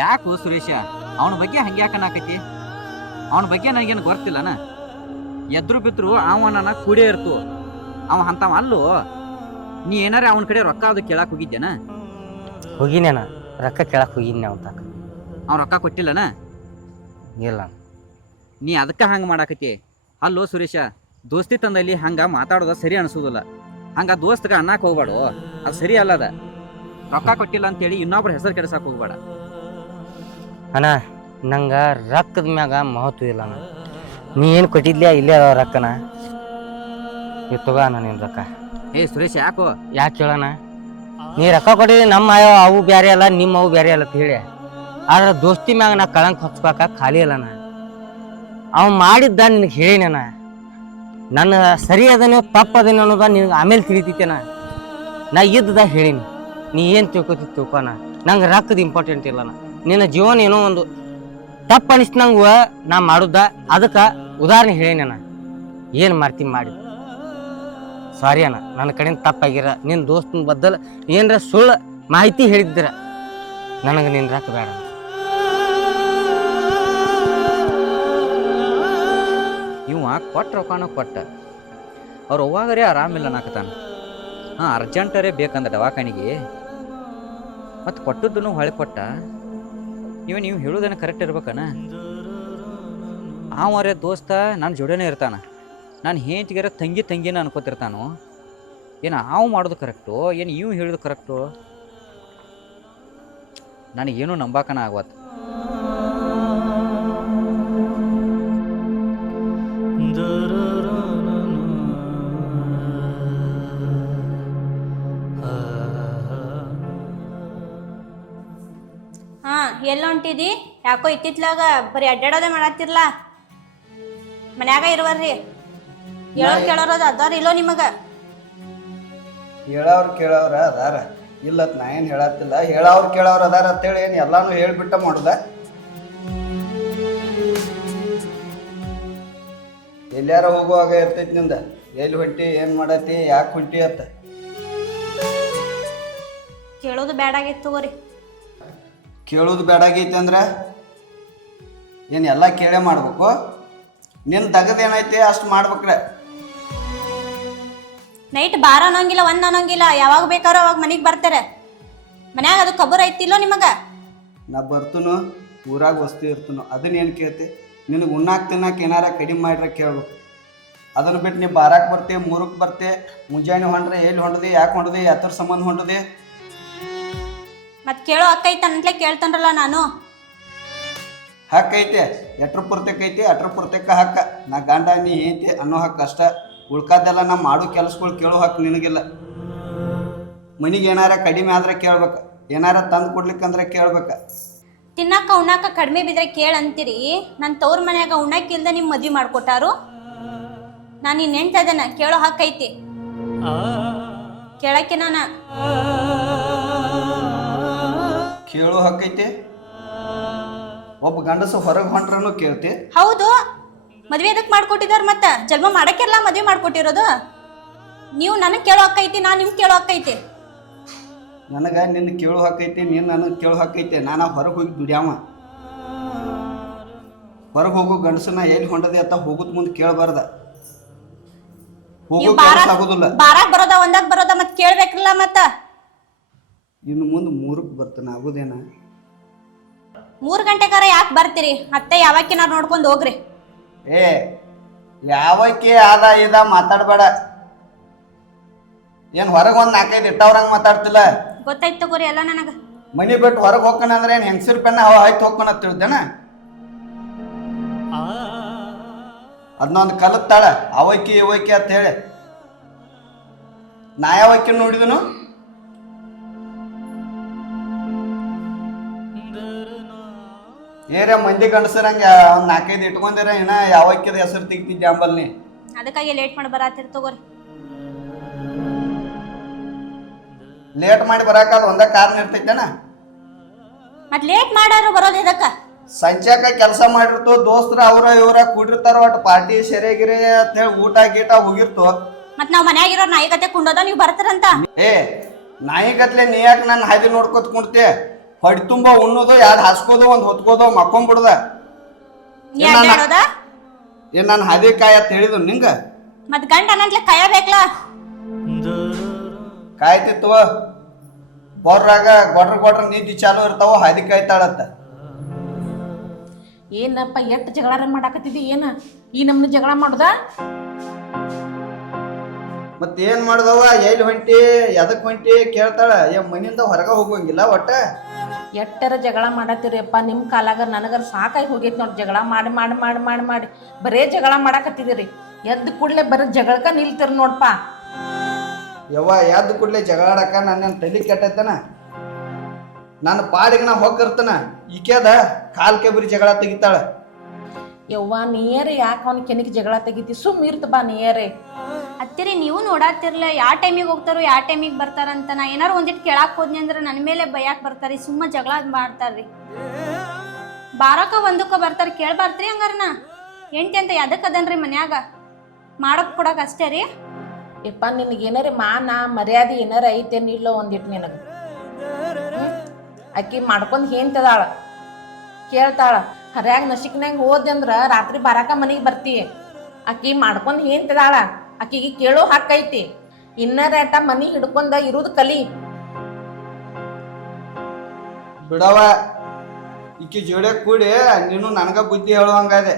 ಯಾಕೋ ಸುರೇಶ? ಅವನ ಬಗ್ಗೆ ಹಂಗೆ ಯಾಕನ್ನಾಕೈತಿ ಅವನ ಬಗ್ಗೆ ನನಗೇನು ಗೊತ್ತಿಲ್ಲನ? ಎದ್ರು ಬಿದ್ರು ಅವ ನನ್ನ ಕೂಡೇ ಇರ್ತು. ಅವ ಅಂತವ ಅಲ್ಲೋ? ನೀ ಏನಾರ ಅವನ ಕಡೆ ರೊಕ್ಕ ಅದು ಕೇಳಕ್ಕೆ ಹೋಗಿದ್ದೇನ? ಹೋಗಿನೇನ? ರೊಕ್ಕ ಕೇಳಕ್ಕೆ ಹೋಗಿನಿ ಅವ್ನ ತಾಕ ಅವ್ನು ರೊಕ್ಕ ಕೊಟ್ಟಿಲ್ಲನ? ಇಲ್ಲ. ನೀ ಅದಕ್ಕೆ ಹಂಗೆ ಮಾಡಾಕತಿ ಅಲ್ಲೋ ಸುರೇಶ ದೋಸ್ತಿ ತಂದಲ್ಲಿ ಹಂಗ ಮಾತಾಡೋದ ಸರಿ ಅನ್ಸೋದಿಲ್ಲ. ಹಂಗೆ ದೋಸ್ತಗೆ ಅನ್ನಕ್ಕೆ ಹೋಗ್ಬೇಡು ಅದು ಸರಿ ಅಲ್ಲದ? ರೊಕ್ಕ ಕೊಟ್ಟಿಲ್ಲ ಅಂತೇಳಿ ಇನ್ನೊಬ್ರ ಹೆಸರು ಕೆಡ್ಸಕ್ಕೆ ಹೋಗ್ಬೇಡ ಅಣ್ಣ ನಂಗೆ ರೊಕ್ಕದ ಮ್ಯಾಗ ಮಹತ್ವ ಇಲ್ಲ ಅಣ್ಣ. ನೀ ಏನು ಕೊಟ್ಟಿದ್ಲ್ಯಾ ಇಲ್ಲೇ ಅದಾವ ರೊಕ್ಕನ? ಇವ್ ತಗೋ ಅಣ್ಣ ನಿನ್ನ ರೊಕ್ಕ. ಏ ಸುರೇಶ್ ಯಾಕೋ? ಯಾಕೆ ಕೇಳೋಣ ನೀ ರೊಕ್ಕ ಕೊಟ್ಟಿದ್ದಿ ನಮ್ಮ ಅಯ್ಯೋ ಅವು ಬೇರೆ ಅಲ್ಲ ನಿಮ್ಮ ಅವು ಬೇರೆ ಅಲ್ಲ ಅಂತ ಹೇಳಿ. ಆದ್ರೆ ದೋಸ್ತಿ ಮ್ಯಾಗ ನಾ ಕಳಂಕ ಹಚ್ಬೇಕ ಖಾಲಿ ಅಲ್ಲಣ್ಣ ಅವ್ ಮಾಡಿದ್ದ ನಿನಗೆ ಹೇಳಿನಣ್ಣ ನನ್ನ ಸರಿ ಅದನೋ ತಪ್ಪದೇನೋ ಅನ್ನೋದ ನಿನಗೆ ಆಮೇಲೆ ತಿಳಿತೈತೆನ ನಾ ಇದ್ದದ ಹೇಳೀನಿ. ನೀ ಏನು ತಿಳ್ಕೊತಿ ತಿಳ್ಕೊಣ ನಂಗೆ ರೊಕ್ಕದ ಇಂಪಾರ್ಟೆಂಟ್ ಇಲ್ಲಣ್ಣ ನಿನ್ನ ಜೀವನ ಏನೋ ಒಂದು ತಪ್ಪು ಅನಿಸ್ತು ನಂಗೆ ನಾ ಮಾಡುದ ಅದಕ್ಕೆ ಉದಾಹರಣೆ ಹೇಳೇನ ಏನು ಮಾಡ್ತಿ ಮಾಡಿ. ಸಾರಿ ಅಣ್ಣ, ನನ್ನ ಕಡೆಯಿಂದ ತಪ್ಪಾಗಿರ. ನಿನ್ನ ದೋಸ್ತನ ಬದ್ದಲ್ ಏನರ ಸುಳ್ಳು ಮಾಹಿತಿ ಹೇಳಿದ್ದೀರ. ನನಗೆ ನಿನ್ನ ರಾಕ ಬೇಡ. ಇವ ಕೊಟ್ಟ ರೊಕ್ಕನ ಕೊಟ್ಟ. ಅವ್ರು ಅವ್ವಾಗರೇ ಆರಾಮಿಲ್ಲ ನಾಕತಾನ ಹಾಂ ಅರ್ಜೆಂಟರೇ ಬೇಕಂದ ದವಾಖಾನಿಗೆ. ಮತ್ತು ಕೊಟ್ಟದ್ದನ್ನು ಹೊಳೆ ಕೊಟ್ಟ. ಇವ ನೀವು ಹೇಳೋದೇನ ಕರೆಕ್ಟ್ ಇರ್ಬೇಕನ? ಅವರೇ ದೋಸ್ತ ನನ್ನ ಜೋಡಿನೇ ಇರ್ತಾನ. ನಾನು ಹೇಂತಿಗೆರ ತಂಗಿ ತಂಗಿನ ಅನ್ಕೋತಿರ್ತಾನು. ಏನು ಹಾವು ಮಾಡೋದು ಕರೆಕ್ಟು ಏನು ಇವು ಹೇಳೋದು ಕರೆಕ್ಟು ನನಗೇನು ನಂಬಾಕನ ಆಗವತ್ತು ಯಾಕೋ ಇತ್ತಿತ್ಲಾಗ ಬರೀ ಅಡ್ಡಾಡೋದೇ ಮಾಡತ್ತಿರ್ಲ? ಮನ್ಯಾಗ ಇರುವರ್ರಿ ಹೇಳೋರ್ ಕೇಳೋರದ ಅದಾರ ಇಲ್ಲೋ ನಿಮಗ? ಹೇಳವ್ರು ಕೇಳವ್ರ ಅದಾರ. ಇಲ್ಲತ್ ನಾ ಏನು ಹೇಳತ್ತಿಲ್ಲ. ಹೇಳವ್ರು ಕೇಳವ್ರ ಅದಾರ ಅಂತೇಳಿ ಏನು ಎಲ್ಲಾನು ಹೇಳ್ಬಿಟ್ಟ ಮಾಡುದ? ಎಲ್ಲಾರ ಹೋಗುವಾಗ ಇರ್ತೈತಿ ನಿಂದ? ಎಲ್ಲಿ ಹೊಂಟಿ ಏನು ಮಾಡತ್ತಿ ಯಾಕೆ ಹೊಂಟಿ ಅಂತ? ಕೇಳೋದು ಬೇಡಾಗಿತ್ತು ತಗೋರಿ. ಕೇಳೋದು ಬೇಡಾಗೈತಿ ಅಂದ್ರೆ? ಏನು ಎಲ್ಲ ಕೇಳೇ ಮಾಡಬೇಕು? ನಿನ್ನ ತಗದೇನೈತೆ ಅಷ್ಟು ಮಾಡ್ಬೇಕ್ರೆ. ನೈಟ್ ಬಾರ ಅನ್ನೋಂಗಿಲ್ಲ ಒಂದ್ ಅನ್ನೋಂಗಿಲ್ಲ. ಯಾವಾಗ ಬೇಕಾರೋ ಅವಾಗ ಮನೆಗೆ ಬರ್ತಾರೆ. ಮನ್ಯಾಗ ಅದು ಕಬರ್ ಐತಿಲ್ಲೋ ನಿಮಗ? ನಾ ಬರ್ತನು ಊರಾಗ ವಸ್ತು ಇರ್ತನು. ಅದನ್ನ ಏನು ಕೇಳ್ತಿ? ನಿನಗೆ ಉಣ್ಣಾಕ್ ತಿನ್ನಾಕ ಏನಾರ ಕಡಿಮೆ ಮಾಡ್ರೆ ಕೇಳ್ಬೇಕು. ಅದನ್ನ ಬಿಟ್ಟು ನೀವು ಬಾರಾಕ್ ಬರ್ತೆ ಮೂರಕ್ಕೆ ಬರ್ತೆ ಮುಂಜಾನೆ ಹೊಂಡ್ರೆ ಎಲ್ಲಿ ಹೊಂಡದಿ ಯಾಕೆ ಹೊಂಡದಿ ಯಾತ್ರ ಸಂಬಂಧ ಹೊಂಡದಿ ಮತ್ ಕೇಳೋ ಅಕ್ಕೈತ ಅಂತಲೇ ಕೇಳ್ತಾನ್ರಲ್ಲ ನಾನು. ಹಕ್ಕ ಐತೆ ಎಟ್ರ ಪುರ್ತಕ್ಕೆ ಐತಿ ಅಟ್ರ ಪುರ್ತಕ್ಕೆ ಹಕ್ಕ ನಾ ಗಂಡ ನೀ ಐತಿ ಅನ್ನೋ ಹಕ್ಕ ಅಷ್ಟ. ಉಳ್ಕಾದೆಲ್ಲ ನಾ ಮಾಡೋ ಕೆಲಸಗಳು ಕೇಳೋ ಹಕ್ಕು ನಿನಗಿಲ್ಲ. ಮನಿಗೆ ಏನಾರ ಕಡಿಮೆ ಆದ್ರೆ ಕೇಳ್ಬೇಕು. ಏನಾರ ತಂದು ಕೊಡ್ಲಿಕ್ಕಂದ್ರೆ ಕೇಳ್ಬೇಕು. ತಿನ್ನಾಕ ಉಣ್ಣಾಕ ಕಡಿಮೆ ಬಿದ್ರೆ ಕೇಳ ಅಂತೀರಿ? ನನ್ನ ತವ್ರ ಮನ್ಯಾಗ ಉಣ್ಣಾಕಿಲ್ದ ನಿಮ್ ಮದ್ವಿ ಮಾಡ್ಕೊಟ್ಟಾರು? ನಾನು ಇನ್ ನೆಂಟದನ ಕೇಳೋ ಹಾಕೈತಿ ಕೇಳಕ್ಕೆ ನಾನ. ಕೇಳೋ ಹಕ್ಕೈತಿ ಒಬ್ಬ ಗಂಡಸು ಹೊರಗೆ ಹೊಂಟ್ರನು ಕೇಳ್ತಿ? ಹೌದು. ಮದ್ವೆ ಎದಕ್ ಮಾಡ್ಕೊಟ್ಟಿದಾರ ಮತ್ತ? ಜನ್ಮ ಮಾಡಕ್ಕೆಲ್ಲ ಮದ್ವೆ ಮಾಡ್ಕೊಟ್ಟಿರೋದು? ನೀವು ನನಗ್ ಕೇಳೋ ಹಕ್ಕೈತಿ ನಾ ನಿಮ್ ಕೇಳೋ ಹಕ್ಕೈತಿ ನನಗೆ ನಿನ್ನ ಕೇಳೋ ಹಾಕೈತಿ ನೀನು ನನಗೆ ಕೇಳೋ ಹಾಕೈತಿ ನಾನು ಹೊರಗೆ ಹೋಗಿ ದುಡ್ಯಾವ ಹೊರಗೆ ಹೋಗೋ ಗಂಡಸನ್ನ ಎಲ್ಲಿ ಹೊಂಡದೆ ಅಂತ ಹೋಗುದ್ ಮುಂದೆ ಕೇಳಬಾರ್ದ. ಹೋಗೋ ನೀವು ಬಾರ ಕೆಲಸ ಆಗೋದಿಲ್ಲ. ಬಾರಾಕ್ ಬರೋದ ಒಂದಾಗ ಬರೋದ ಮತ್ ಕೇಳ್ಬೇಕಲ್ಲ ಮತ್ತ. ಇನ್ನು ಮುಂದೆ ಮೂರಕ್ಕೆ ಬರ್ತಾನೆ ಆಗೋದೇನ? ಮೂರ್ ಗಂಟೆಗಾರ ಯಾಕೆ ಬರ್ತೀರಿ? ಅತ್ತೆ ಯಾವಾಕಿನಾರು ನೋಡ್ಕೊಂಡು ಹೋಗ್ರಿ. ಏ ಯಾವಕ್ಕೆ ಆದ ಇದ ಮಾತಾಡಬೇಡ. ಏನ್ ಹೊರಗೆ ಒಂದ್ ನಾಲ್ಕೈದು ಇಟ್ಟವ್ರಂಗೆ ಮಾತಾಡ್ತಿಲ್ಲ? ಗೊತ್ತಾಯ್ತು ತಗೋರಿ ಎಲ್ಲ ನನಗ. ಮನಿ ಬಿಟ್ಟು ಹೊರಗೆ ಹೋಗ್ಕೊಂಡ ಅಂದ್ರೆ ಏನ್ ಹೆಂಗಸಿರ್ ಪೆನ್ನ ಆಯ್ತು ಹೋಗ್ಕೊಂಡ ತಿಳ್ದೇನ? ಅದನ್ನೊಂದು ಕಲತ್ತಾಳ ಅವೈಕಿ ಇವೈಕಿ ಅಂತ ಹೇಳಿ. ನಾ ಯಾವೈಕಿ ನೋಡಿದನು? ಏರ ಮಂದಿ ಗಂಡಸರಂಗೆ ಒಂದು ನಾಲ್ಕೈದು ಇಟ್ಕೊಂಡಿರ ಏನ ಯಾವಕ್ಕಿದ ಹೆಸರು ತೆಗ್ತಿದ್ದೆ ಅಂಬಲ್ನಿ? ಅದಕ್ಕಾಗಿ ಲೇಟ್ ಮಾಡಿ ಬರಾತಿರ್ ತಗೋರಿ. ಲೇಟ್ ಮಾಡಿ ಬರಾಕದ ಒಂದ ಕಾರಣ ಇರ್ತೈತೇನ? ಮತ್ ಲೇಟ್ ಮಾಡಾರು ಬರೋದು ಇದಕ್ಕ ಸಂಚಾಕ ಕೆಲಸ ಮಾಡಿರ್ತು ದೋಸ್ತರ ಅವ್ರ ಇವ್ರ ಕೂಡಿರ್ತಾರ ಒಟ್ಟು ಪಾರ್ಟಿ ಸೆರೆಗಿರಿ ಅಂತ ಹೇಳಿ ಊಟ ಗೀಟ ಹೋಗಿರ್ತು. ಮತ್ ನಾವ್ ಮನೆಯಾಗಿರೋ ನಾಯಿ ಕತೆ ಕುಂಡೋದ ನೀವು ಬರ್ತಾರಂತ? ಏ ನಾಯಿ ಕತ್ಲೆ ನೀ ಯಾಕೆ ನನ್ನ ಹಾದಿ ನೋಡ್ಕೊತ ಕುಂಡ್ತಿ? ಹೊಡಿ ತುಂಬ ಉಣ್ಣೋದು ಯಾರು ಹಾಸ್ಕೋದು ಒಂದು ಹೊತ್ಕೋದು ಮಕ್ಕೊಂಬಿಡ್ದ ನೀ ಏನ್ ಅಣ್ಣ? ಅಡ್ಡಾಡೋದ ಏನ್ ನಾನು ಹದಿ ಕಾಯಿ ಅಂತ ಹೇಳಿದ್ರು ನಿಂಗ? ಮತ್ ಗಂಡ ಅನ್ನಂತ್ಲೆ ಕಾಯಬೇಕಲ್ಲ ಕಾಯ್ತಿತ್ತು ಬೋರ್ರಾಗ ಗೊಡ್ರ ಗೊಡ್ರ ನೀತಿ ಚಾಲು ಇರ್ತಾವ ಹದಿ ಕಾಯ್ತಾಳತ್ತ ಏನಪ್ಪ ಎಷ್ಟು ಜಗಳ ಮಾಡಾಕತ್ತಿದ್ದಿ ಏನ? ಈ ನಮ್ನ ಜಗಳ ಮಾಡುದ? ಮತ್ತೇನ್ ಏನ್ ಮಾಡ್ದವ? ಎಲ್ಲಿ ಹೊಂಟಿ ಎದಕ್ ಹೊಂಟಿ ಕೇಳ್ತಾಳ? ಏ ಮನಿಂದ ಹೊರಗ ಹೋಗಂಗಿಲ್ಲ ಒಟ್ಟ? ಎಟ್ಟರ ಜಗಳ ಮಾಡತ್ತೀರಿಯಪ್ಪ ನಿಮ್ಮ ಕಾಲಾಗ ನನಗರ ಸಾಕಾಗಿ ಹೋಗೈತಿ ನೋಡಿ ಜಗಳ. ಮಾಡಿ ಮಾಡಿ ಮಾಡಿ ಮಾಡಿ ಮಾಡಿ. ಬರೇ ಜಗಳ ಮಾಡಾಕತ್ತಿದ್ದೀರಿ ಎದ್ದು ಕೂಡಲೇ ಬರೀ ಜಗಳಕ ನಿಲ್ತೀರಿ ನೋಡಪ್ಪ ಯವ್ವ ಯಾವ್ದು ಕೂಡಲೇ ಜಗಳಾಡಕ ನನ್ನ ತಲೆ ಕೆಟ್ಟೈತನ? ನನ್ನ ಪಾಡಿಗೆ ನಾ ಹೋಗಿರ್ತನ ಈಕೆದ ಕಾಲ್ ಕೆಬ್ರಿ ಜಗಳ ತೆಗಿತಾಳ. ಯವ್ವ ನೀಯರೇ ಯಾಕೆ ಅವ್ನ ಕೆನಿಗೆ ಜಗಳ ತೆಗಿತಿ? ಸುಮ್ಮ ಇರ್ತ ಬಾ ನೀಯರೇ. ಹತ್ತಿರಿ ನೀವು ನೋಡಾತಿರ್ಲ, ಯಾವ ಟೈಮಿಗೆ ಹೋಗ್ತಾರೋ, ಯಾವ ಟೈಮಿಗೆ ಬರ್ತಾರಂತ ನಾ ಏನಾರು ಒಂದಿಟ್ಟು ಕೇಳಾಕ್ ಹೋದ್ನಿ ಅಂದ್ರೆ ನನ್ನ ಮೇಲೆ ಬೈಯಾಕ್ ಬರ್ತಾರಿ, ಸುಮ್ಮ ಜಗಳ ಮಾಡ್ತಾರ್ರಿ. ಬಾರಕ ಒಂದಕ್ಕ ಬರ್ತಾರ ಕೇಳ್ಬಾರ್ತ್ರಿ ಹಂಗಾರನ? ಎಂಟಿ ಅಂತ ಅದನ್ರಿ ಮನ್ಯಾಗ? ಮಾಡಕ್ ಕೊಡಕ್ ಅಷ್ಟೇ ರೀ? ಯಪ್ಪ, ನಿನಗೆ ಏನಾರ ಮಾನ, ಮರ್ಯಾದೆ ಏನಾರ ಐತೇನು ಇಲ್ಲೋ ಒಂದಿಟ್ಟು ನಿನಗೆ. ಅಕ್ಕಿ ಮಾಡ್ಕೊಂಡು ಹೇಂತದಾಳ, ಕೇಳ್ತಾಳ, ಹರ್ಯಾಗ ನಶಿಕ್ನಾಗ ಹೋದೆ ಅಂದ್ರ ರಾತ್ರಿ ಬಾರಾಕ ಮನೆಗೆ ಬರ್ತಿ. ಅಕ್ಕಿ ಮಾಡ್ಕೊಂಡು ಹೇಂತದಾಳ. ಅಕ್ಕಿಗೆ ಕೇಳೋ ಹಾಕೈತಿ ಐತಿ. ಇನ್ನರೇಟ ಮನಿ ಹಿಡ್ಕೊಂಡ ಇರುದು ಕಲಿ. ಬಿಡವ ಈಕಿ ಜೋಡೆ ಕೂಡಿ ನೀನು ನನಗ ಬುದ್ಧಿ ಹೇಳುವಂಗಾದೆ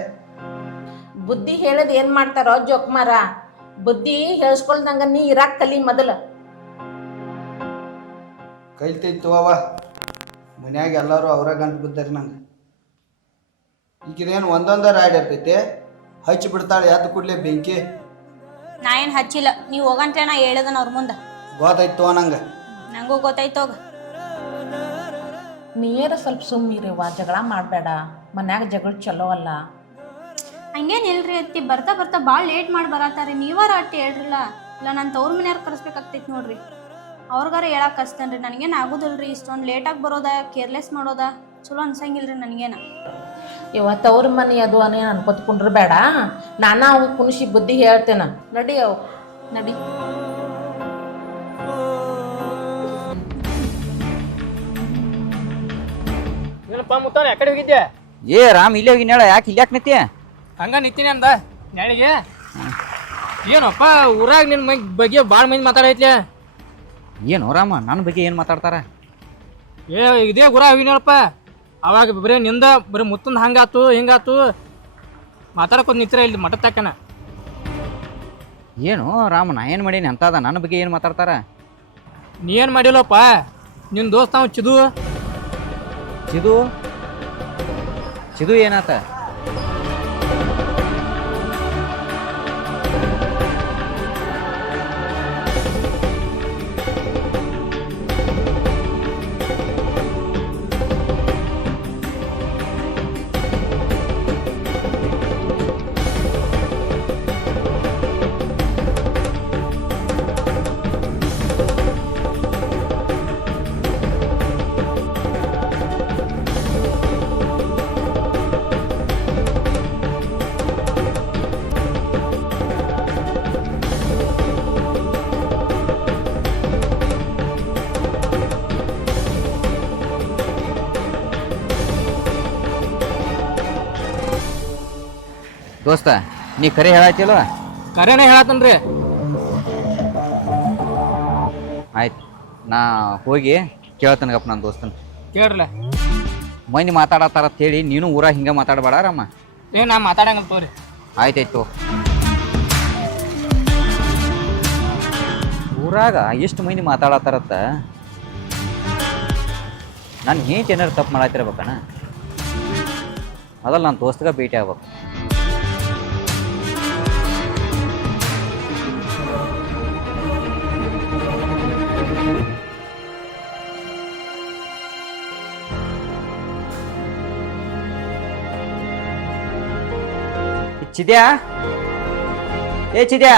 ಬುದ್ಧಿ ಹೇಳದ್ ಏನ್ ಮಾಡ್ತಾರೋ ಜೋಕ್ಮಾರ. ಬುದ್ಧಿ ಹೇಳ್ಸ್ಕೊಳ್ದಂಗ ನೀ ಇರಾಕ್ ಕಲಿ ಮೊದಲ. ಕೈತೈತು ಅವ ಮನ್ಯಾಗ ಎಲ್ಲರೂ ಅವ್ರ ಗಂಟು ಬಿದ್ದಾರಿ ನಂಗೆ. ಈಕಿದೇನು ಒಂದೊಂದರ ಆಡಿರ್ತೈತಿ ಹಚ್ಚಿ ಬಿಡ್ತಾಳೆ ಎದ್ದು ಕೂಡಲೇ ಬೆಂಕಿ. ನಾ ಏನು ಹಚ್ಚಿಲ್ಲ. ನೀವು ಹೋಗಂತ ನಾ ಹೇಳದನ ಅವ್ರ ಮುಂದೆ. ಗೊತ್ತಾಯ್ತು ನಂಗೆ. ನಂಗೂ ಗೊತ್ತಾಯ್ತೋಗ ನೀರ ಸ್ವಲ್ಪ ಸುಮ್ಮನಿರಿವ ಜಗಳ ಮಾಡಬೇಡ. ಮನ್ಯಾಗ ಜಗಳ ಚಲೋ ಅಲ್ಲ. ಹಂಗೇನಿಲ್ರಿ ಅತ್ತಿ ಬರ್ತಾ ಬರ್ತಾ ಭಾಳ ಲೇಟ್ ಮಾಡಿ ಬರತ್ತಾರಿ ನೀವಾರ ಅಟ್ಟಿ ಹೇಳ್ರಲ್ಲ. ಇಲ್ಲ ನಾನು ತವ್ರ ಮನೆಯವ್ರು ಕರೆಸ್ಬೇಕಾಗ್ತೈತಿ ನೋಡ್ರಿ. ಅವ್ರಿಗಾರ ಹೇಳಕ್ ಕಸ್ತೇನ್ರಿ ನನಗೇನು ಆಗೋದಿಲ್ರಿ. ಇಷ್ಟೊಂದು ಲೇಟಾಗಿ ಬರೋದ ಕೇರ್ಲೆಸ್ ಮಾಡೋದ. ಚಲೋ ಅನ್ಸಂಗಿಲ್ರಿ ನನಗೇನ. ಇವತ್ತು ಅವ್ರ ಮನೆ ಅದು ಅನ್ನೇ ಅನ್ಕೊತ್ಕೊಂಡ್ರೆ ಬೇಡ. ನಾನು ಅವ್ ಕುಣಿಸಿ ಬುದ್ಧಿ ಹೇಳ್ತೇನೆ. ನಡಿ ಅವು. ನಡಿ. ಏನಪ್ಪ ಮುತ್ತಾನ ಯಾಕಡೆ ಹೋಗಿದ್ದೆ ಏ ರಾಮ್ ಇಲ್ಲೇ ಹೋಗಿ ಹೇಳ ಯಾಕೆ ಇಲ್ಲಿ ಯಾಕೆ ನಿತ್ಯ ಹಂಗ ನಿಂತೀನಿ ಅಂದ ನಾಳೆಗೆ ಏನಪ್ಪ ಊರಾಗ ನಿನ್ನ ಮೈ ಬಗ್ಗೆ ಭಾಳ ಮಂದಿ ಮಾತಾಡೈತ್ಲೆ? ಏನು ರಾಮ ನನ್ನ ಬಗ್ಗೆ ಏನು ಮಾತಾಡ್ತಾರೆ? ಏ ಇದೇ ಗುರ ಹೋಗಿನಪ್ಪ ಅವಾಗ ಬರೀ ನಿಂದ ಬರೀ ಮುತ್ತಂದ ಹಂಗಾತು ಹಿಂಗಾತು. ಮಾತಾಡಕೋ ನಿತ್ರ ಇಲ್ಲಿ ಮಠ ತಕ್ಕನ. ಏನು ರಾಮ ನಾ ಏನು ಮಾಡೀನಿ? ಅಂತದ ನನ್ನ ಬಗ್ಗೆ ಏನು ಮಾತಾಡ್ತಾರ? ನೀ ಏನು ಮಾಡಿಲ್ಲಪ್ಪ? ನಿನ್ನ ದೋಸ್ತ ಅವ ಚಿದು. ಚಿದು? ಚಿದು ಏನಾತ? ದೋಸ್ತ ನೀ ಕರೆ ಹೇಳತ್ತಿಲ್ಲ ಕರೆನೇ ಹೇಳತ್ತನ್ರಿ ಆಯ್ತು ನಾ ಹೋಗಿ ಕೇಳ್ತನಗಪ್ಪ ನನ್ನ ದೋಸ್ತನ. ಕೇಳ್ರಲ್ಲ ಮಂದಿ ಮಾತಾಡತ್ತಾರ ಅಂತ ಹೇಳಿ ನೀನು ಊರಾಗ ಹಿಂಗೆ ಮಾತಾಡಬೇಡ ರಾಮ ಏ ನಾ ಮಾತಾಡಂಗಲ್ಲ ತೋರಿ. ಆಯ್ತಾಯ್ತು ಊರಾಗ ಎಷ್ಟು ಮಂದಿ ಮಾತಾಡತ್ತಾರತ್ತ ನಾನು ಹೇಗೆ ಏನಾರು ತಪ್ಪು ಮಾಡತ್ತಿರ್ಬೇಕಣ್ಣ ಅದಲ್ಲ ನನ್ನ ದೋಸ್ತಗ ಭೇಟಿ ಆಗ್ಬೇಕು. ಚಿದ್ಯಾ? ಏ ಚಿದ್ಯಾ?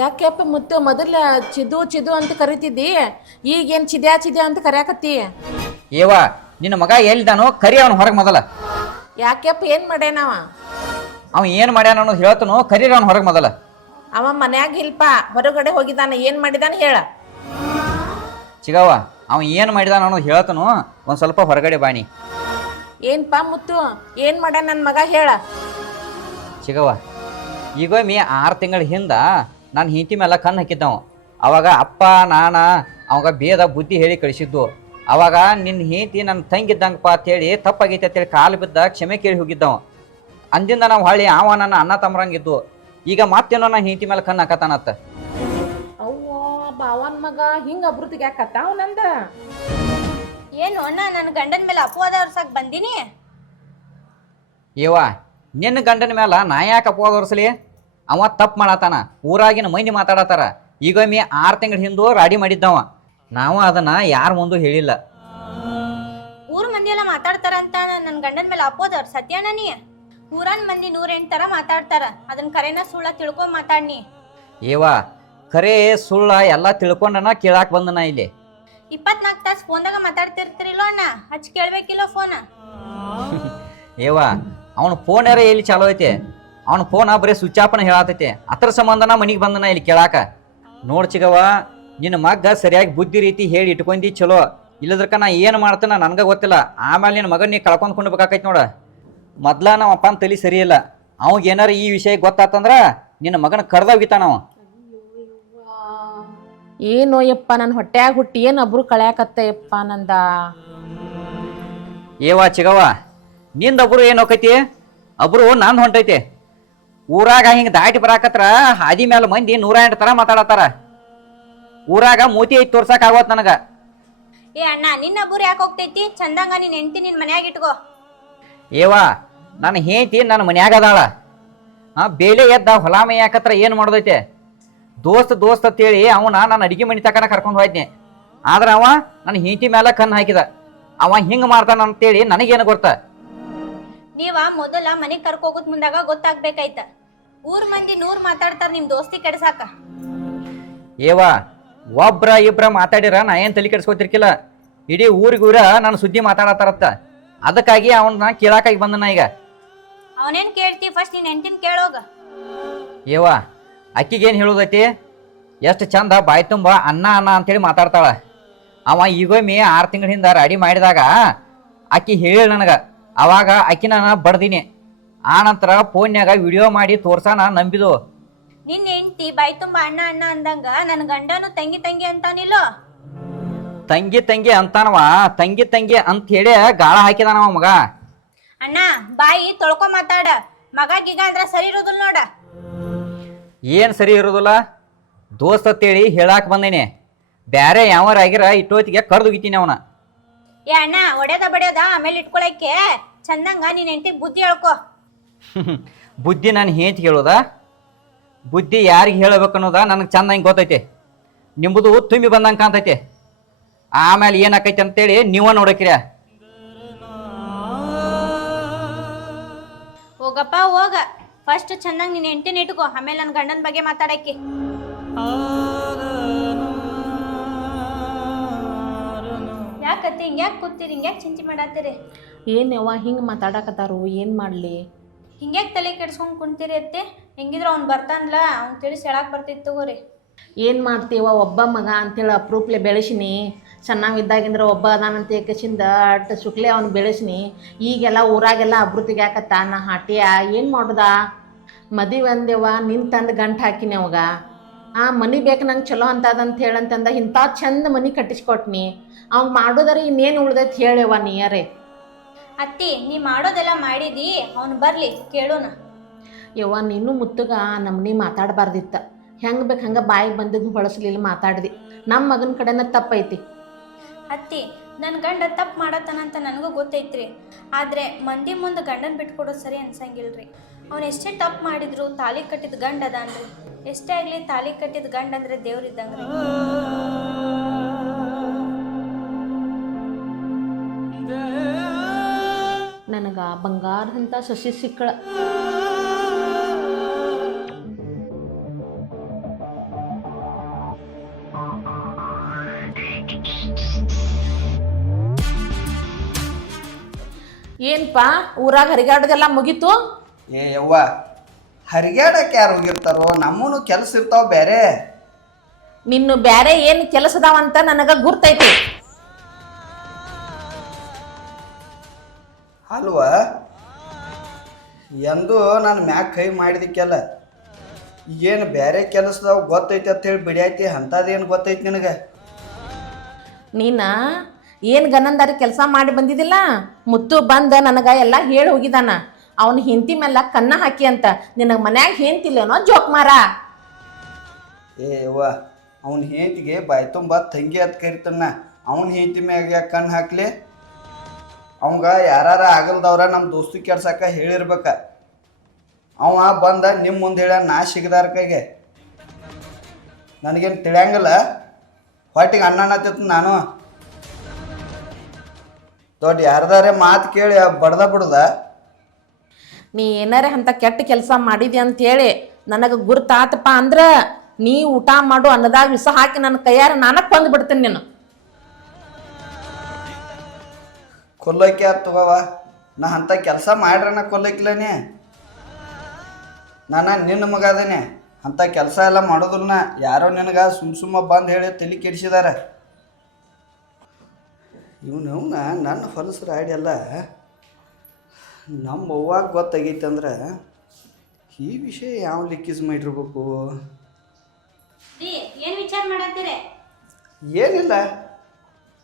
ಯಾಕೆಪ್ಪ ಮುತ್ತು ಮೊದಲ ಚಿದು ಚಿದು ಅಂತ ಕರಿತಿದ್ದಿ? ಈಗೇನ್ ಚಿದ್ಯಾ ಚಿದ್ಯಾ ಅಂತ ಕರ್ಯಾಕತ್ತಿ? ಏವ ನಿನ್ನ ಮಗ ಎಲ್ಲಿದಾನೋ ಕರಿ ಅವನು ಹೊರಗೆ ಮೊದಲ. ಯಾಕೆಪ್ಪ ಏನ್ ಮಾಡ್ಯಾನವ ಅವ? ಏನು ಮಾಡ್ಯಾನ ಅನ್ನೋದು ಹೇಳ್ತಾನೋ ಕರಿ ಅವ್ನು ಹೊರಗೆ ಮೊದಲ. ಅವ ಮನ್ಯಾಗ ಇಲ್ಪ ಹೊರಗಡೆ ಹೋಗಿದ್ದಾನ ಏನ್ ಮಾಡಿದಾನ ಹೇಳ. ಚಿಗವ್ವ ಅವ ಏನು ಮಾಡಿದ ನಾನು ಹೇಳ್ತನು. ಒಂದು ಸ್ವಲ್ಪ ಹೊರಗಡೆ ಬಾಣಿ ಏನ್ಪ ಮುತ್ತು ಏನ್ ಮಾಡ ನನ್ನ ಮಗ ಹೇಳ. ಈಗ ಮೀ ಆರು ತಿಂಗಳ ಹಿಂದ ನಾನು ಹಿಂತಿ ಮೇಲೆ ಕಣ್ಣು ಹಾಕಿದ್ದವ. ಅವಾಗ ಅಪ್ಪ ನಾನ ಅವಾಗ ಬೇದ ಬುದ್ಧಿ ಹೇಳಿ ಕಳಿಸಿದ್ದು. ಅವಾಗ ನಿನ್ನ ಹೆಂಡತಿ ನನ್ನ ತಂಗಿದ್ದಂಗಪ್ಪ ಅಂತೇಳಿ ತಪ್ಪಾಗೈತೆ ಅಂತೇಳಿ ಕಾಲು ಬಿದ್ದ ಕ್ಷಮೆ ಕೇಳಿ ಹೋಗಿದ್ದವ. ಅಂದಿಂದ ನಾವು ಹೊಳ್ಳಿ ಅವ ನನ್ನ ಅಣ್ಣ ತಮ್ಮರಂಗಿದ್ದು ಈಗ ಮತ್ತೇನೋ ನಾನು ಹೆಂಡತಿ ಮೇಲೆ ಕಣ್ಣು ಹಾಕತಾನತ್ತ ಬಾವನ್ ಮಗ ಹಿಂಗ ಅಭಿವೃದ್ಧಿಗೆ ಯಾಕತ್ತ ಅವನಂದ ಏನು ಅಣ್ಣ ನನ್ನ ಗಂಡನ ಮೇಲೆ ಅಪವಾದ ಹೊರಸಕ್ ಬಂದಿನಿ? ಏವಾ ನಿನ್ನ ಗಂಡನ ಮೇಲೆ ನಾ ಯಾಕೆ ಅಪವಾದ ಹೊರಸಲಿ ಅವ ತಪ್ಪು ಮಾಡತ್ತಾನ ಊರಾಗಿನ ಮಂದಿ ಮಾತಾಡತ್ತಾರ. ಮೀ ಆರು ತಿಂಗಳ ಹಿಂದೆ ರಾಡಿ ಮಾಡಿದ್ದವ. ನಾವು ಅದನ್ನ ಯಾರ ಮುಂದೂ ಹೇಳಿಲ್ಲ. ಊರ ಮಂದಿ ಎಲ್ಲ ಮಾತಾಡ್ತಾರ ಅಂತ ನನ್ನ ಗಂಡನ ಮೇಲೆ ಅಪೋದ ಸತ್ಯನ ನೀ? ಊರನ್ ಮಂದಿ ನೂರೆಂಟು ತರ ಮಾತಾಡ್ತಾರ ಅದನ್ನ ಕರೆನ ಸುಳ್ಳ ತಿಳ್ಕೊ ಮಾತಾಡ್ನಿ. ಏವ ಖರೆ ಸುಳ್ಳ ಎಲ್ಲ ತಿಳ್ಕೊಂಡನ ಕೇಳಾಕ್ ಬಂದನ ಇಲ್ಲಿ. ಇಪ್ಪತ್ನಾಲ್ಕು ತಾಸು ಫೋನ್ದಾಗ ಮಾತಾಡ್ತಿರ್ತಿರಿಲ್ಲ ಅಣ್ಣ? ಹಚ್ಚಿ ಕೇಳ್ಬೇಕಿಲ್ಲ ಫೋನ್? ಏವ ಅವನ ಫೋನ್ಯಾರ ಎಲ್ಲಿ ಚಾಲೋ ಐತೆ? ಅವನ ಫೋನ್ ಬರೀ ಸ್ವಿಚ್ ಆಫ್ನ ಹೇಳತೈತೆ. ಅದ್ರ ಸಂಬಂಧನ ಮನಿಗೆ ಬಂದನ ಇಲ್ಲಿ ಕೇಳಾಕ. ನೋಡ್ ಚಿಗವ ನಿನ್ನ ಮಗ್ಗ ಸರಿಯಾಗಿ ಬುದ್ಧಿ ರೀತಿ ಹೇಳಿ ಇಟ್ಕೊಂಡಿ ಚಲೋ. ಇಲ್ಲದ್ರಕ ನಾ ಏನು ಮಾಡ್ತಾನ ನನಗೆ ಗೊತ್ತಿಲ್ಲ. ಆಮೇಲೆ ನಿನ್ನ ಮಗನ ನೀ ಕಳ್ಕೊಂಡ್ ಕೊಂಡ್ಬೇಕಾಕೈತಿ ನೋಡ. ಮೊದ್ಲ ನಮ್ಮ ಅಪ್ಪನ ತಲೆ ಸರಿ ಇಲ್ಲ. ಅವಾಗ ಏನಾರ ಈ ವಿಷಯ ಗೊತ್ತಾತಂದ್ರ ನಿನ್ನ ಮಗನ ಕಡ್ದ ಒಗಿತಾನವ ಏನೋ ಯಪ್ಪ ನನ್ನ ಹೊಟ್ಯಾಗ ಹುಟ್ಟಿ ಏನು ಒಬ್ರು ಕಳ್ಯಾಕತ್ತೆ ಯಪ್ಪ ನಂದ? ಏವಾ ಚಿಗವ ನಿಂದೊಬ್ರು ಏನು ಹೋಕೈತಿ ಒಬ್ರು ನಾನು ಹೊಂಟೈತೆ. ಊರಾಗ ಹಿಂಗೆ ದಾಟಿ ಬರಾಕತ್ರ ಹಾದಿ ಮೇಲೆ ಮಂದಿ ನೂರ ಎಂಟು ತರ ಮಾತಾಡತ್ತಾರ. ಊರಾಗ ಮೂತಿ ಐತಿ ತೋರ್ಸಕ್ ಆಗೋತ್ ನನಗ. ಏ ಅಣ್ಣ ನಿನ್ನ ಒಬ್ರು ಯಾಕೆ ಹೋಗ್ತೈತಿ? ಚಂದಂಗ ನೀನ್ ಹೆಂಡತಿ ನಿನ್ ಮನ್ಯಾಗ ಇಟ್ಕೋ. ಏವಾ ನನ್ನ ಹೆಂಡತಿ ನನ್ನ ಮನ್ಯಾಗ ಅದಾಳ. ಆ ಬೇಲೆ ಎದ್ದ ಹೊಲ ಮೇಯಾಕತ್ರ ಏನು ಮಾಡೋದೈತೆ? ದೋಸ್ತ್ ಅಂತ ಅಂತೇಳಿ ಅವನ ನಾನು ಅಡಿಗೆ ಮನೆ ತಕನ ಕರ್ಕೊಂಡು ಹೋಯ್ತೀನಿ ಆದ್ರೆ ಅವ ನನ್ನ ಹಿಂತಿ ಮೇಲೆ ಕಣ್ಣು ಹಾಕಿದ. ಅವ ಹಿಂಗೆ ಮಾಡ್ತಾನ ಅಂತೇಳಿ ನನಗೇನು ಗೊತ್ತ? ನೀವ ಮೊದಲ ಮನೆಗ್ ಕರ್ಕೋಗೋದ್ ಮುಂದಾಗ ಗೊತ್ತಾಗ್ಬೇಕಾಯ್ತ. ಊರ್ ಮಂದಿ ನೂರ್ ಮಾತಾಡ್ತಾರ ನಿಮ್ ದೋಸ್ತಿ ಕೆಡ್ಸಾಕ. ಏವಾ ಒಬ್ರ ಇಬ್ರ ಮಾತಾಡಿರ ನಾ ಏನ್ ತಲೆ ಕೆಡ್ಸ್ಕೊತಿರ್ಕಿಲ್ಲ. ಇಡೀ ಊರಿಗೂರ ನಾನು ಸುದ್ದಿ ಮಾತಾಡತ್ತಾರತ್ತ ಅದಕ್ಕಾಗಿ ಅವನ್ನ ಕೇಳಾಕಾಗಿ ಬಂದನ ಈಗ. ಅವನೇನ್ ಕೇಳ್ತಿ? ಫಸ್ಟ್ ನೀನ್ ಹೆಂಡ್ತಿನ್ ಕೇಳೋಗ. ಏವಾ ಅಕ್ಕಿಗೇನು ಹೇಳೋದೈತಿ? ಎಷ್ಟು ಚಂದ ಬಾಯಿ ತುಂಬ ಅನ್ನ ಅನ್ನ ಅಂತೇಳಿ ಮಾತಾಡ್ತಾಳ. ಅವ ಈಗೊಮ್ಮೆ ಆರು ತಿಂಗಳ ಹಿಂದ ರೆಡಿ ಮಾಡಿದಾಗ ಅಕ್ಕಿ ಹೇಳಿ ನನಗೆ ಅವಾಗ ಅಕ್ಕಿ ನಾನು ಬಡ್ದೀನಿ. ಆ ನಂತರ ಫೋನ್ಯಾಗ ವಿಡಿಯೋ ಮಾಡಿ ತೋರ್ಸಾನ ನಂಬಿದು. ನಿನ್ನ ಹೆಂಡತಿ ಬಾಯಿ ತುಂಬ ಅಣ್ಣ ಅಣ್ಣ ಅಂದಂಗ ನನ್ನ ಗಂಡನು ತಂಗಿ ತಂಗಿ ಅಂತಾನಿಲ್ಲೋ? ತಂಗಿ ತಂಗಿ ಅಂತಾನವ ತಂಗಿ ತಂಗಿ ಅಂತ ಹೇಳಿ ಗಾಳ ಹಾಕಿದಾನವ ಮಗ. ಅಣ್ಣ ಬಾಯಿ ತೊಳ್ಕೊ ಮಾತಾಡ. ಮಗ ಗಿಗ ಅಂದ್ರ ಸರಿ ಇರೋದಿಲ್ಲ ನೋಡ. ಏನು ಸರಿ ಇರೋದಿಲ್ಲ? ದೋಸ್ತ್ ಅಂತೇಳಿ ಹೇಳಾಕ್ ಬಂದೇನೆ. ಬ್ಯಾರೆ ಯಾವಾರ ಆಗಿರ ಇಟ್ಟೋತಿಗೆ ಕರ್ದೊಗಿತೀನಿ ಅವನ. ಏ ಅಣ್ಣ ಒಡೆದ ಬಡಿಯೋದ ಆಮೇಲೆ ಇಟ್ಕೊಳಕ್ಕೆ? ಚಂದಂಗ ನೀನ್ ಹೆಂಡ್ತಿ ಬುದ್ಧಿ ಹೇಳ್ಕೊ. ಬುದ್ಧಿ ನಾನು ಹೇಂತ ಹೇಳೋದ? ಬುದ್ಧಿ ಯಾರಿಗೆ ಹೇಳಬೇಕು ಅನ್ನೋದ ನನಗೆ ಚಂದಂಗೆ ಗೊತ್ತೈತೆ. ನಿಮ್ಮದು ತುಂಬಿ ಬಂದಂಗೆ ಕಾಣ್ತೈತೆ. ಆಮೇಲೆ ಏನಾಕೈತೆ ಅಂತೇಳಿ ನೀವ ನೋಡಕ್ಕಿರ ಹೋಗಪ್ಪ ಹೋಗ. ಫಸ್ಟ್ ಚೆನ್ನಾಗಿ ನೀನು ಹೆಂಡ್ತಿನ ಇಟ್ಕೋ ಆಮೇಲೆ ನನ್ನ ಗಂಡನ ಬಗ್ಗೆ ಮಾತಾಡಕ್ಕೆ. ಯಾಕತ್ತಿ? ಹಿಂಗ್ಯಾಕ್ ಕೂತೀರಿ? ಹಿಂಗ್ಯಾಕ್ ಚಿಂತೆ ಮಾಡತ್ತೀರಿ? ಏನವ್ವ ಹಿಂಗೆ ಮಾತಾಡಕತ್ತಾರು? ಏನು ಮಾಡ್ಲಿ? ಹಿಂಗ್ಯಾಕ್ ತಲೆ ಕೆಡ್ಸ್ಕೊಂಡು ಕುಂತೀರಿ ಅತ್ತೆ? ಹೆಂಗಿದ್ರ ಅವ್ನು ಬರ್ತಾನಲ್ಲ ಅವ್ನು ತಿಳಿಸಿ ಹೇಳಕ್ ಬರ್ತಿತ್ತು ತಗೋರಿ. ಏನು ಮಾಡ್ತೀವ ಒಬ್ಬ ಮಗ ಅಂತೇಳಿ ಅಪ್ರೂಪ್ಲೆ ಬೆಳೆಸಿನಿ. ಚೆನ್ನಾಗಿದ್ದಾಗಿಂದ್ರ ಒಬ್ಬ ಅದಾನಂತ ಏಕಸಿಂದ ಅಟ್ ಶುಕ್ಲೆ ಅವ್ನು ಬೆಳೆಸಿನಿ. ಈಗೆಲ್ಲ ಊರಾಗೆಲ್ಲ ಅಭಿವೃದ್ಧಿಗೆ ಯಾಕತ್ತ ನಾ ಹಾಟಿಯ ಏನು ಮಾಡುದ? ಮದಿ ಅಂದೇವ ನಿನ್ ತಂದು ಗಂಟು ಹಾಕಿನಿ ಅವಾಗ. ಆ ಮನಿ ಬೇಕು ನಂಗೆ ಚಲೋ ಅಂತದಂತ ಹೇಳಂತಂದ ಇಂಥ ಚಂದ ಮನಿ ಕಟ್ಟಿಸ್ಕೊಟ್ನಿ. ಅವ್ನು ಮಾಡೋದಾರ ಇನ್ನೇನು ಉಳ್ದೈತಿ ಹೇಳೇವ ನೀಯರೇ ಅತ್ತಿ ನೀ ಮಾಡೋದೆಲ್ಲ ಮಾಡಿದಿ? ಅವ್ನು ಬರ್ಲಿ ಕೇಳೋಣ. ಯವ್ವ ನೀನು ಮುತ್ತಗ ನಮ್ನಿ ಮಾತಾಡಬಾರ್ದಿತ್ತ. ಹೆಂಗೆ ಬೇಕು ಹಂಗೆ ಬಾಯಿಗೆ ಬಂದಿದ್ದು ಹೊಳಸ್ಲಿಲ್ಲ ಮಾತಾಡ್ದಿ. ನಮ್ಮ ಮಗನ ಕಡೆನ ತಪ್ಪೈತಿ. ಅತ್ತಿ ನನ್ನ ಗಂಡ ತಪ್ಪು ಮಾಡತ್ತಾನಂತ ನನಗೂ ಗೊತ್ತೈತ್ರಿ. ಆದ್ರೆ ಮಂದಿ ಮುಂದೆ ಗಂಡನ ಬಿಟ್ಕೊಡೋದು ಸರಿ ಅನ್ಸಂಗಿಲ್ರಿ. ಅವ್ನು ಎಷ್ಟೇ ತಪ್ಪು ಮಾಡಿದ್ರು ತಾಲಿ ಕಟ್ಟಿದ ಗಂಡ ಅದಾನ್ರಿ. ಎಷ್ಟೇ ಆಗಲಿ ತಾಲಿ ಕಟ್ಟಿದ ಗಂಡ ಅಂದ್ರೆ ದೇವ್ರಿದ್ದಂಗ್ರಿ ನನಗ ಬಂಗಾರದಂತ ಸಸಿ ಸಿಕ್ಕಳ. ಏನ್ಪಾ? ಊರಾಗ ಹರಿಗಾಡೋದೆಲ್ಲ ಮುಗೀತು? ಏ ಯವ್ವ ಹರಿಗಾಡಕ್ಕೆ ಯಾರು ಹೋಗಿರ್ತಾರೋ? ನಮ್ಮನು ಕೆಲಸ ಇರ್ತಾವ ಬೇರೆ ನಿನ್ನ ಬ್ಯಾರೆ ಏನ್ ಕೆಲಸದಾವಂತ ನನಗ ಗುರ್ತೈತಿ. ಅಲ್ವ? ಎಂದು ನಾನು ಮ್ಯಾಕ್ ಕೈ ಮಾಡಿದಕ್ಕೆಲ್ಲ. ಏನು ಬೇರೆ ಕೆಲಸದವ್ ಗೊತ್ತೈತಿ ಅಂತ ಹೇಳಿ ಬಿಡ್ಯಾತಿ ಅಂಥದ್ದೇನು ಗೊತ್ತೈತಿ ನಿನಗೆ? ನೀನ? ಏನ್ ಗನಂದಾರಿ ಕೆಲಸ ಮಾಡಿ ಬಂದಿದ್ದಿಲ್ಲ? ಮುತ್ತು ಬಂದ ನನಗೆ ಎಲ್ಲ ಹೇಳಿ ಹೋಗಿದಾನ. ಅವನ ಹಿಂತಿ ಮೇಲೆ ಕನ್ನ ಹಾಕಿ ಅಂತ. ನಿನಗೆ ಮನ್ಯಾಗ ಹೆಂತಿಲ್ಲೇನೋ ಜೋಕ್ ಮಾರ. ಏ ಅವ್ವ, ಅವನ ಬಾಯಿ ತುಂಬ ತಂಗಿ ಅಂತ ಕರಿತಣ್ಣ ಅವನ ಹೆಂಡತಿ ಮ್ಯಾಗ ಕಣ್ಣು ಹಾಕ್ಲಿ? ಅವಂಗ ಯಾರಾರ ಆಗಲ್ದವ್ರ ನಮ್ಮ ದೋಸ್ತಿ ಕೆಡ್ಸಕ್ಕ ಹೇಳಿರ್ಬೇಕ. ಅವ ಬಂದ ನಿಮ್ಮ ಮುಂದೆ ಹೇಳ ನಾ ಸಿಗದಾರ ಕೈಗೆ. ನನಗೇನು ತಿಳಿಯಂಗಿಲ್ಲ. ಹೊಟ್ಟಿಗೆ ಅನ್ನನತ್ತಿತ್ತು ನಾನು. ದೊಡ್ಡ ಯಾರ್ದಾರೆ ಮಾತು ಕೇಳಿ ಬಡ್ದ ಬಿಡ್ದ. ನೀ ಏನಾರೆ ಅಂತ ಕೆಟ್ಟ ಕೆಲಸ ಮಾಡಿದಿ ಅಂತೇಳಿ ನನಗೆ ಗುರ್ತಾತಪ್ಪ ಅಂದ್ರ ನೀ ಊಟ ಮಾಡು ಅನ್ನದಾಗ ವಿಷ ಹಾಕಿ ನನ್ನ ಕೈಯಾರ ನಾನ ಕೊಂದು ಬಿಡ್ತೀನಿ ನೀನು. ಕೊಲ್ಲೋಕೆ ಆತ್ ತಗೋವ. ನಾ ಅಂತ ಕೆಲಸ ಮಾಡ್ರನ ಕೊಲ್ಲಕ್ಲನೇ ನಾನು ನಿನ್ನ ಮಗ ಅದೇನೆ. ಅಂಥ ಕೆಲಸ ಎಲ್ಲ ಮಾಡೋದಿಲ್ಲ ನಾ. ಯಾರೋ ನಿನಗೆ ಸುಮ್ಮ ಸುಮ್ಮ ಬಂದು ಹೇಳಿ ತಲೆ ಕೆಡಿಸಿದಾರ. ಇವನು ಅವನ ನನ್ನ ಹೊಲಸರ ಆಡಿಯಲ್ಲ ನಮ್ಮ ಅವ್ವಾಗ ಗೊತ್ತಾಗೈತಂದ್ರೆ ಈ ವಿಷಯ ಯಾವ ಲಿಕ್ಕಿಸ್ ಮಾಡಿರ್ಬೇಕು ಏನು ವಿಚಾರ ಮಾಡತ್ತೀರಿ? ಏನಿಲ್ಲ.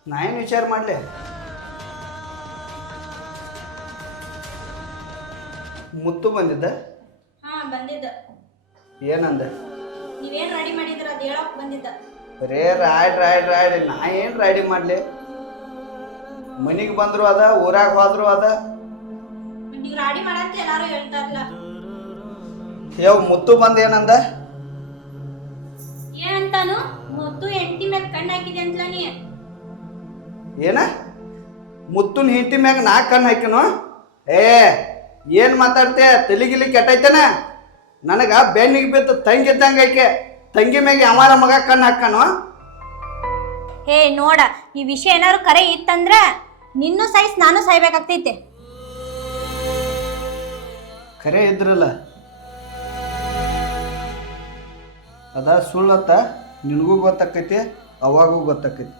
ನಾ ಏನು ವಿಚಾರ ಮಾಡಲಿ? ಮುತ್ತು ಬಂದಿದ್ದ? ಹಾ ಬಂದಿದ್ದ. ಏನಂದ? ನೀವೇನ್ ರೆಡಿ ಮಾಡಿದ್ರ ಅದು ಹೇಳಕ್ ಬಂದಿದ್ದ. ಬರೇ ರಾಯ್ ರಾಯ್ಡ್ ರಾಯ್ ನಾ ಏನು ರೆಡಿ ಮಾಡಲಿ? ಮನಿಗೆ ಬಂದ್ರು ಅದ ಊರಾಗ ಹೋದ್ರು ಅದ. ನೀವ್ ರೆಡಿ ಮಾಡತ್ತೆ ಎಲ್ಲಾರು ಹೇಳ್ತಾರಲ್ಲ. ಯಾವ ಮುತ್ತು ಬಂದ ಏನಂದ? ಏನಂತಾನು? ಮೊತ್ತು ಎಂಟಿ ಮೇಲೆ ಕಣ್ಣು ಹಾಕಿದೆ ಅಂತಲ ನೀ. ಏನ? ಮುತ್ತುನ್ ಹಿಂಟಿ ಮ್ಯಾಗ ನಾ ಕಣ್ಣು ಹಾಕಿನ? ಏ ಏನು ಮಾತಾಡ್ತೆ ತಲಿಗಿಲಿ ಕೆಟ್ಟೈತೇನ? ನನಗ ಬೆನ್ನಿಗೆ ಬಿತ್ತು ತಂಗಿ ಇದ್ದಂಗೆ ಐಕೆ. ತಂಗಿ ಮ್ಯಾಗ ಯಾವಾರ ಮಗ ಕಣ್ಣು ಹಾಕನು? ಹೇ ನೋಡ ಈ ವಿಷಯ ಏನಾದ್ರು ಕರೆ ಇತ್ತಂದ್ರ ನಿನ್ನೂ ಸೈಸ್ ನಾನು ಸಾಯ್ಬೇಕಾಗ್ತೈತೆ. ಖರೆ ಇದ್ರಲ್ಲ. ಅದ ಸುಳ್ಳತ್ತ ನಿನಗೂ ಗೊತ್ತಾಕೈತಿ ಅವಾಗೂ ಗೊತ್ತಾಕೈತಿ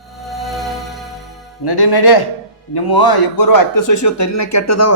ನಡಿ ನಡಿ, ನಿಮ್ಮ ಇಬ್ಬರು ಅತ್ತೆ ಸೊಸೆಯು ತಲಿನ ಕೆಟ್ಟದವ.